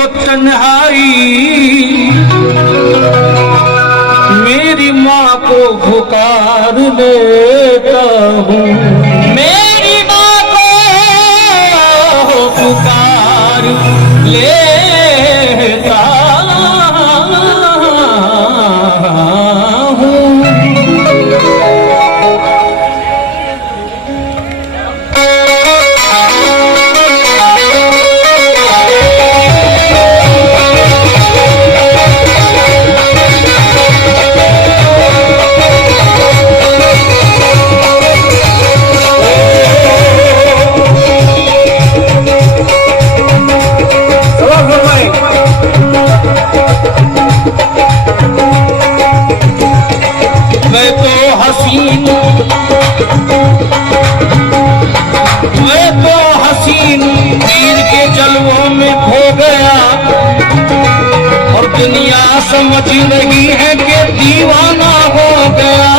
को तन्हाई, मेरी माँ को पुकार लेता हूँ, मेरी माँ को पुकार लेता हूँ। मैं तो हसीन तीर के जलवों में खो गया, और दुनिया समझ रही है कि दीवाना हो गया,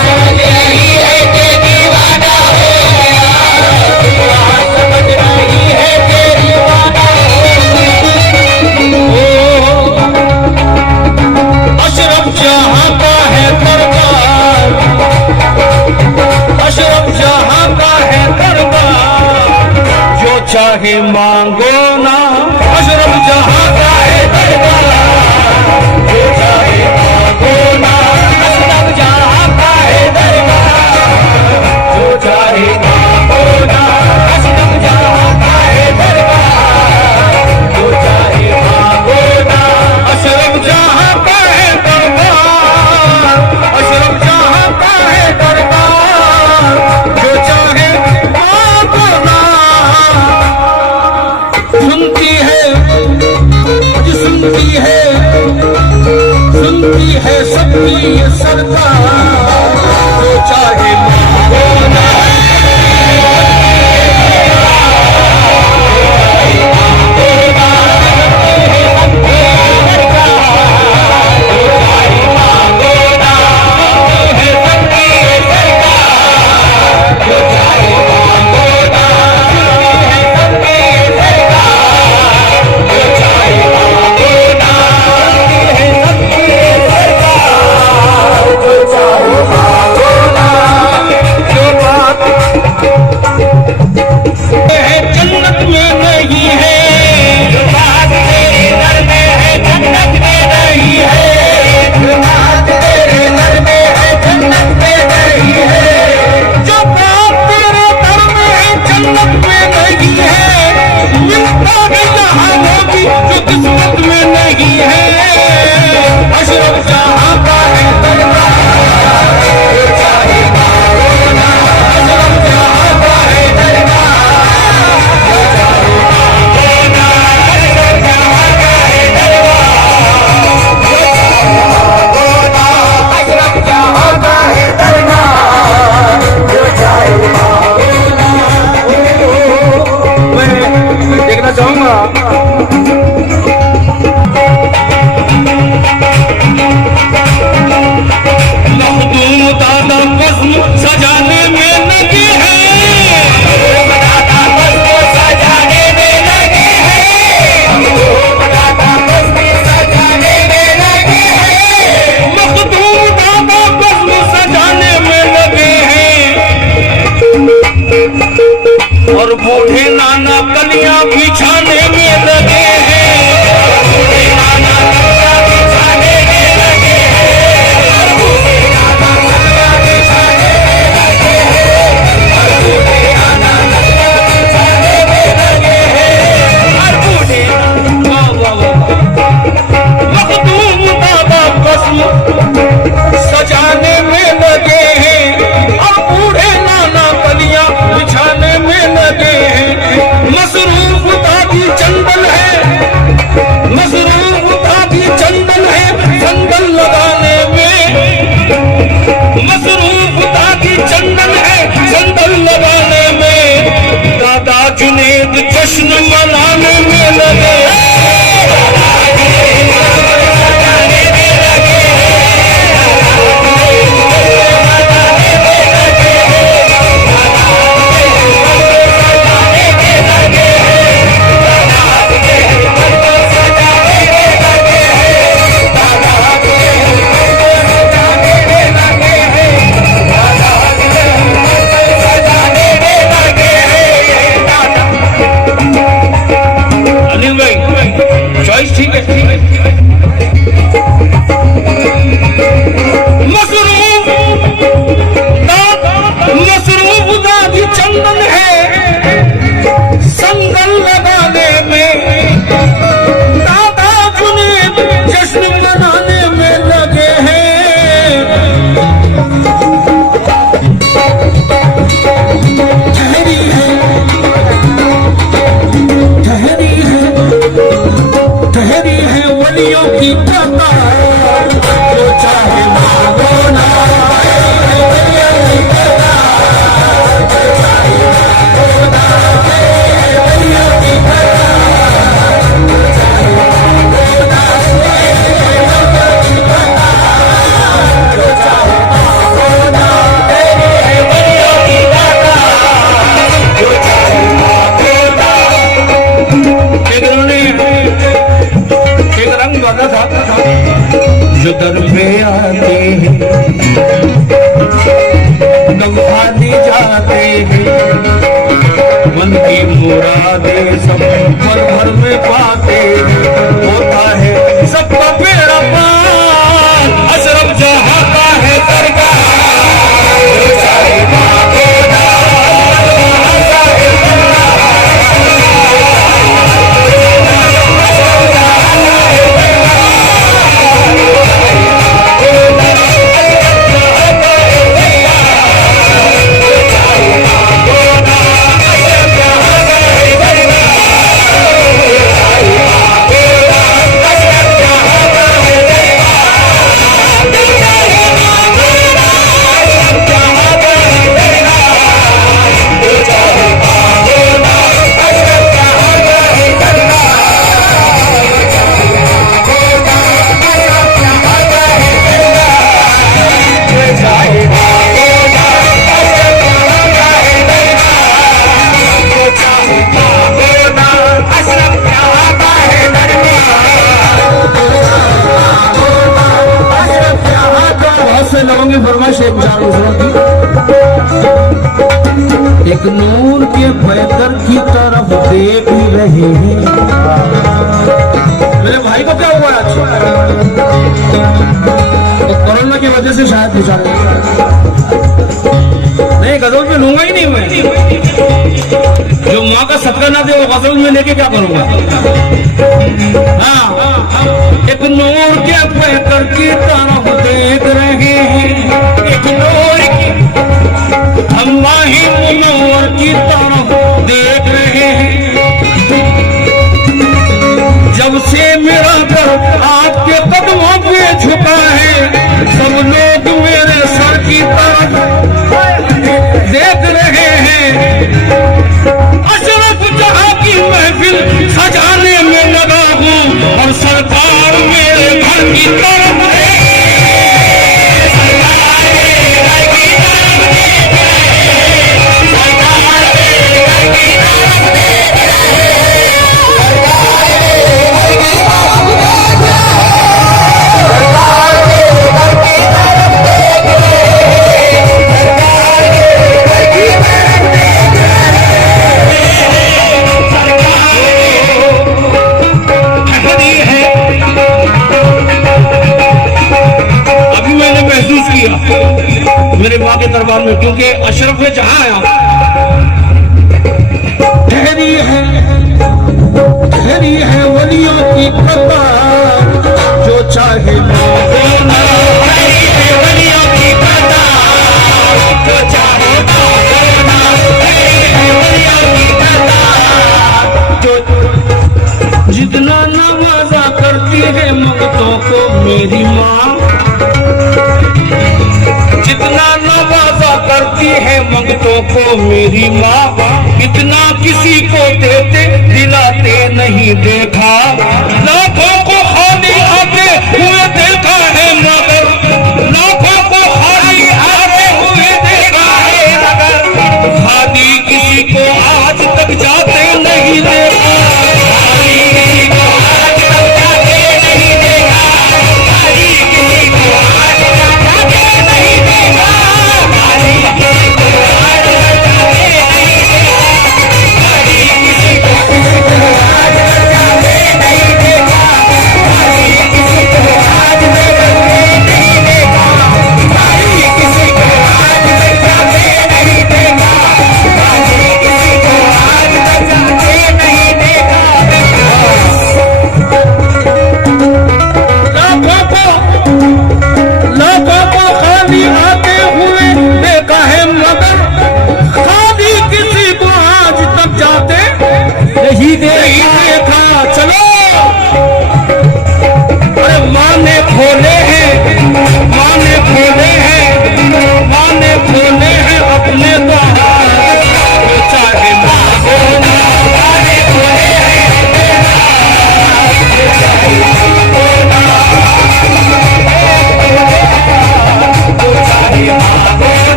समझ रही है कि दीवाना हो गया, समझ रही है कि दीवाना हो गया। अशरफ जहां का है दरबार, अशरफ जहां का है दरबार, जो चाहे मांगो ना, अशरफ जहां का है दरबार, जो चाहे मांगो ना, अशरफ जहां का है दरबार, जो चाहे मांगो ना, अशरफ जहां का है दरबार, जो चाहे मांगो ना, अशरफ जहां का है दरबार, अशरफ जहां का है दरबार, जो चाहे मांगो ना। सुनती है, सुनती है सबकी ये सरकार, जो चाहे मांगो ना, और बूढ़े नाना कलियां बिछाने में लगे हैं। आता था जो दर पे आते हैं दम खाली जाते हैं, मन की मुरादें सब पल भर में पाते हैं, होता है सबका बेड़ा पार, अशरफ जहां का है दरगाह, जो चाहे मांगो ना, एक नूर के भयकर की तरफ देख रहे हैं। मेरे भाई को क्या हुआ आज? तो कोरोना की वजह से शायद बेचारे नहीं, गजल में लूंगा ही नहीं मैं। जो माँ का सदका ना दे वो गजल में लेके क्या करूंगा? हाँ, एक नूर के भयकर की तरफ देख रहे हैं, एक नूर की अल्लाह ही मुनव्वर की तरफ देख रहे हैं। जब से मेरा घर आपके कदमों पे झुका है, सब लोग मेरे सर की तरफ देख रहे हैं। अशरफ जहां की महफिल सजाने में लगा हूँ और सरकार मेरे घर की तरफ है। मेरे माँ के दरबार में, क्योंकि अशरफ में जहां आया ठहरी है वलियों की कतार, जो चाहे मांगो ना, ठहरी है वलियों की कतार, जो चाहे मांगो ना, ठहरी है वलियों की कतार, जो जितना नवाजा करती है मंगतों को मेरी माँ, जितना नवाजा करती है मंगतों को मेरी माँ, इतना किसी को देते दिलाते नहीं देखा। लाखों को खाली आते हुए देखा है मगर, लाखों को खाली आते हुए देखा है मगर, खाली किसी को आज तक जाते नहीं देखा। खाली किसी को आज तक जाते नहीं देखा, खाली किसी को आज तक जाते नहीं देखा, खाली किसी को आज तक जाते नहीं देखा, खाली किसी को आज तक जाते नहीं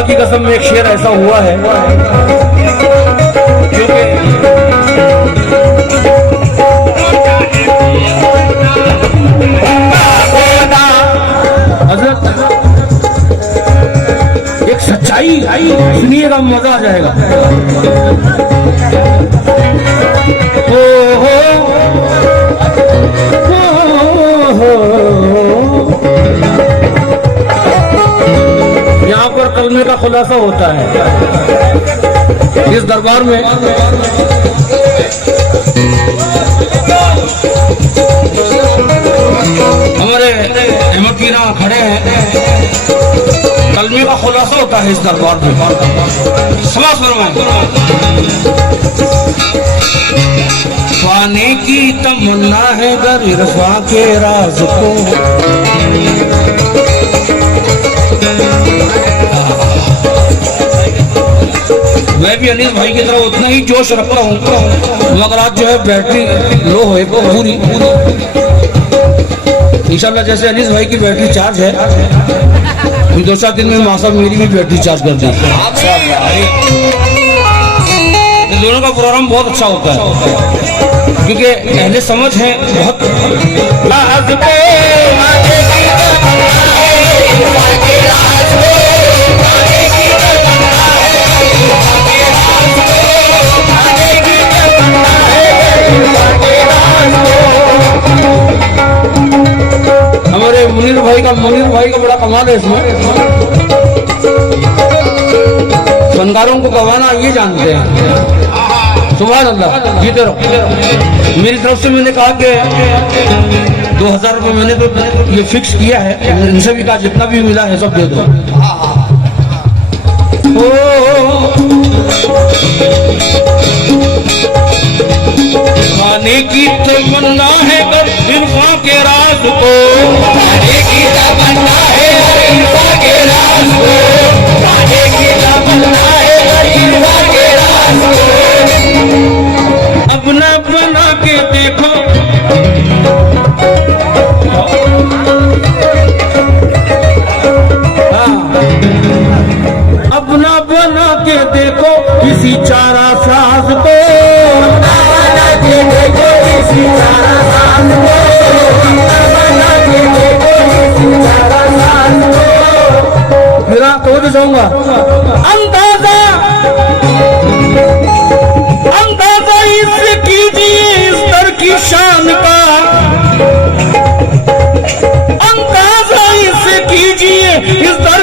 खुदा की कसम में एक शेर ऐसा हुआ है क्योंकि हजरत एक सच्चाई सुनिएगा, मजा आ जाएगा। ओ हो यहाँ पर कलमे का खुलासा होता है इस दरबार में। हमारे अहमद पीरा खड़े हैं, कलमे का खुलासा होता है इस दरबार में। समाज फरमाएं। पाने की तमन्ना है गर इरफा के राज को, मैं भी अनीस भाई की तरह उतना ही जोश रखता हूँ, मगर आज जो है बैटरी लो है पूरी। इंशाल्लाह जैसे अनीस भाई की बैटरी चार्ज है, 2-4 दिन में मासा मेरी भी बैटरी चार्ज कर दी। दोनों का प्रोग्राम बहुत अच्छा होता है क्योंकि अहले समझ है बहुत। हमारे मुनीर भाई का बड़ा कमाल है इसमें। फनकारों को गवाना ये जानते हैं। सुभान अल्लाह, जीते रहो। मेरी तरफ से मैंने कहा कि 2000 रुपये मैंने तो ये फिक्स किया है, इनसे भी कहा जितना भी मिला है सब दे दो। खाने की तमन्ना है इरफा के राज को, खाने की तमन्ना है इरफा के राज को, खाने की तमन्ना है इरफा के राज को। अपना बना के देखो, अपना बना के देखो किसी चारा साज को, अपना बना के देखो किसी चारा साज को, अपना बना के देखो किसी चारा साज को। फिर तो जाऊंगा अंदाजा इससे कीजिए इस दर की शान का, अंदाजा इससे कीजिए इस दर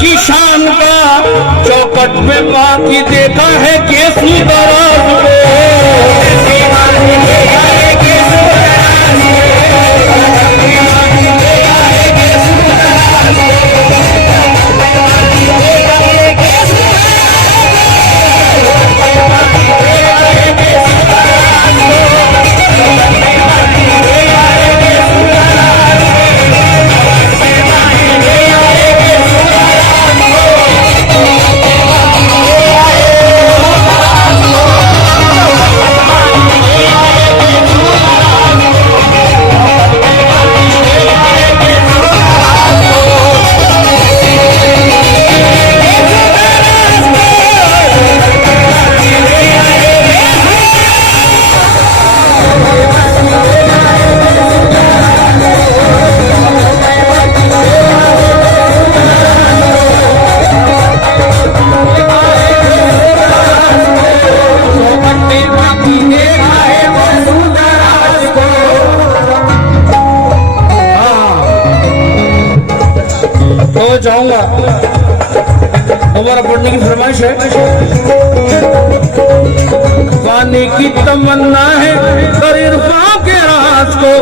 की शान का। चौकट में बाकी देखा है केसू दराज को, चाहूंगा हमारा पढ़ने की फरमाइश है। पाने की तमन्ना है कर इरफा के राज को,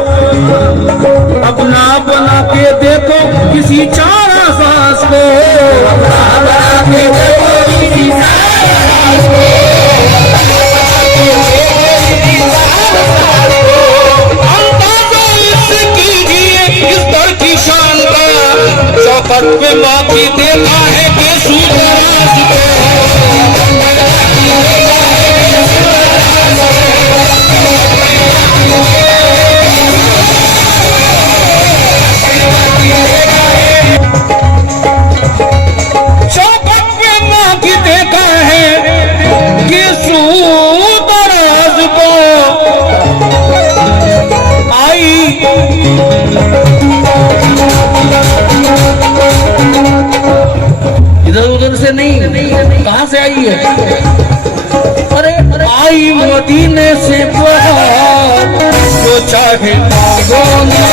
अपना बना के देखो किसी चारा सांस को, अपना बना के देखो किसी चारा सांस को। चौकट पे बाकी देखा है केसू दराज को, इधर उधर से नहीं, कहां से आई है? अरे आई मदीने से बहुत, जो चाहे मांगो ना,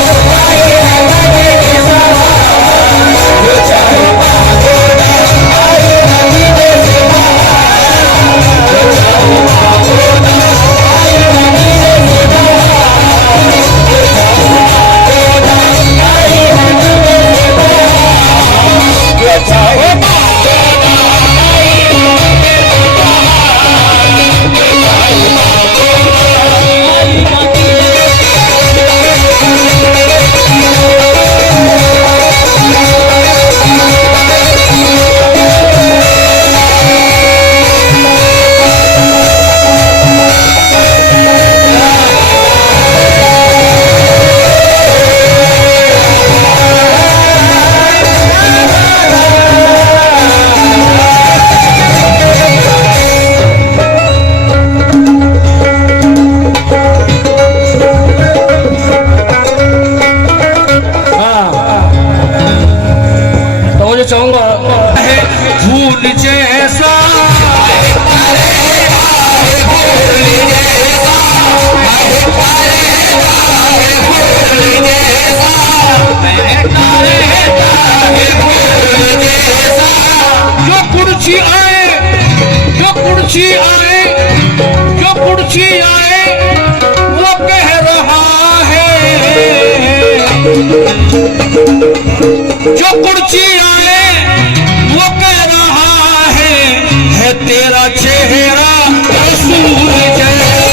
जो चाहे मांगो ना, आई मदीने से बहुत, जो चाहे मांगो ना, आई मदीने से बहुत, जो चाहे मांगो ना, आई मदीने से बहुत, जो चाहे चाहूंगा है फूल जैसा, जो कुर्सी आए, जो कुर्सी आए, जो कुर्सी आए, वो कह रहा है, जो कुर्सी आए वो कह रहा है तेरा चेहरा रसूल जैसा,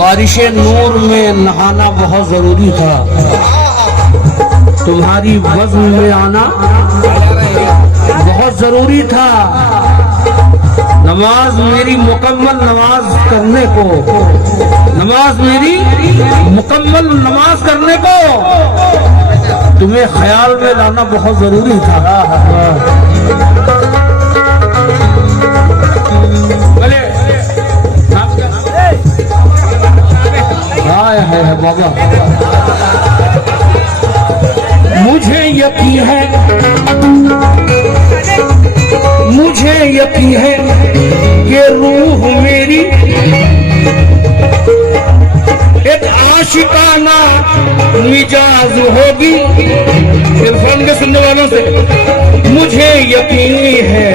बारिशे नूर में नहाना बहुत जरूरी था, तुम्हारी वज़्न में आना बहुत जरूरी था। नमाज मेरी मुकम्मल नमाज करने को, नमाज मेरी मुकम्मल नमाज करने को तुम्हें ख्याल में लाना बहुत जरूरी था। है बाबा, मुझे यकीन है, मुझे यकीन है कि रूह मेरी एक आशिकाना मिजाज होगी। इरफान के सुनने वालों से मुझे यकीन है,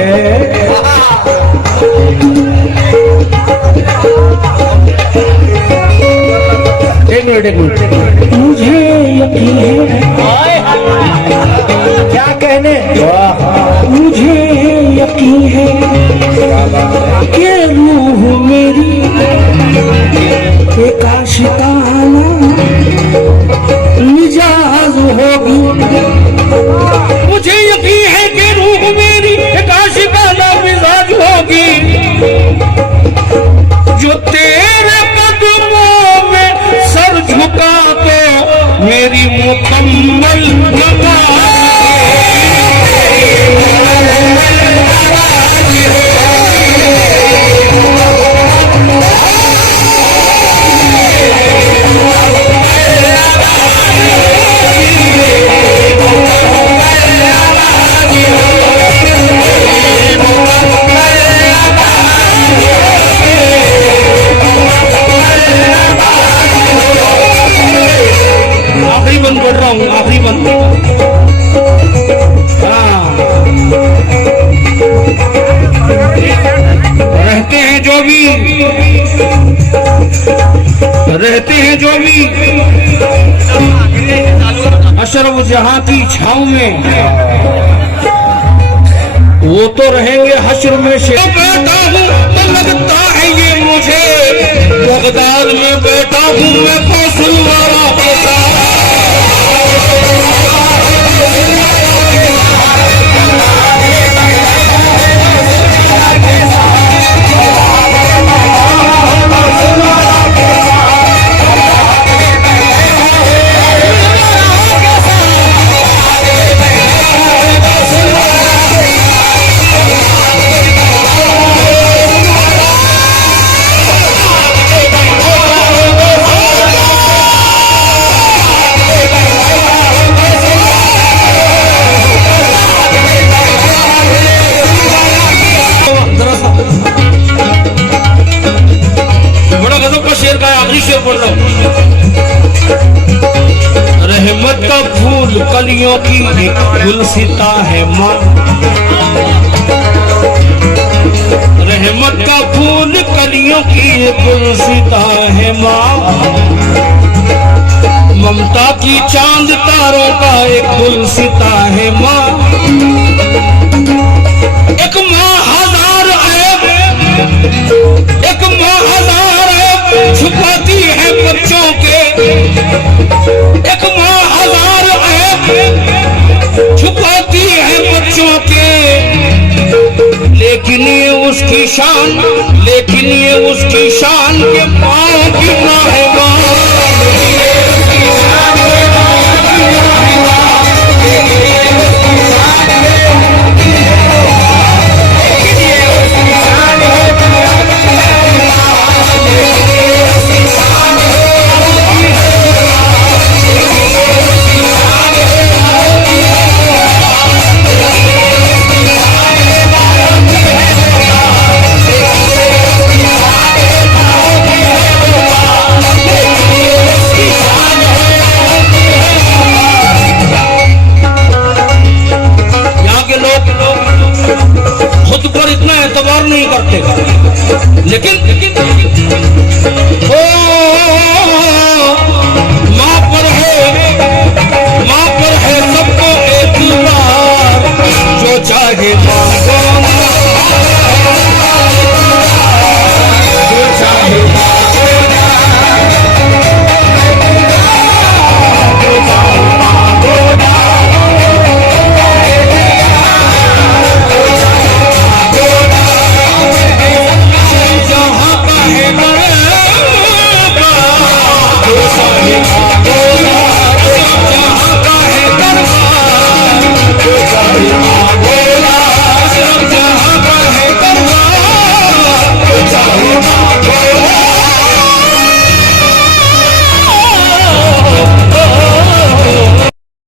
एक मिनट, मुझे यकीन है, क्या कहने, मुझे यकीन है कि रूह मेरी एक आशिकाना मिजाज होगी। मुझे यकीन है कि रूह मेरी एक आशिकाना मिजाज होगी, जो तेरे कदमों में सर झुका तो मेरी मुकम्मल नमाज, आखिरी बंद पढ़ रहा हूँ, आखिरी बंद। रहते हैं जो भी, रहते हैं जो भी हशर जहां की छांव में, वो तो रहेंगे हश्र में से। बैठा हूँ तो लगता है ये मुझे बगदाद में बैठा हूँ मैं कौशल वाला बेटा। रहमत का फूल कलियों की एक गुलसिता है माँ, रहमत का फूल कलियों की एक गुलसिता है माँ, ममता की चांद तारों का एक गुलसिता है माँ। एक माँ हजार ऐब, एक माँ हजार ऐब छुपाती है बच्चों के, एक माँ हजार ऐब छुपाती है बच्चों के, लेकिन ये उसकी शान, लेकिन ये उसकी शान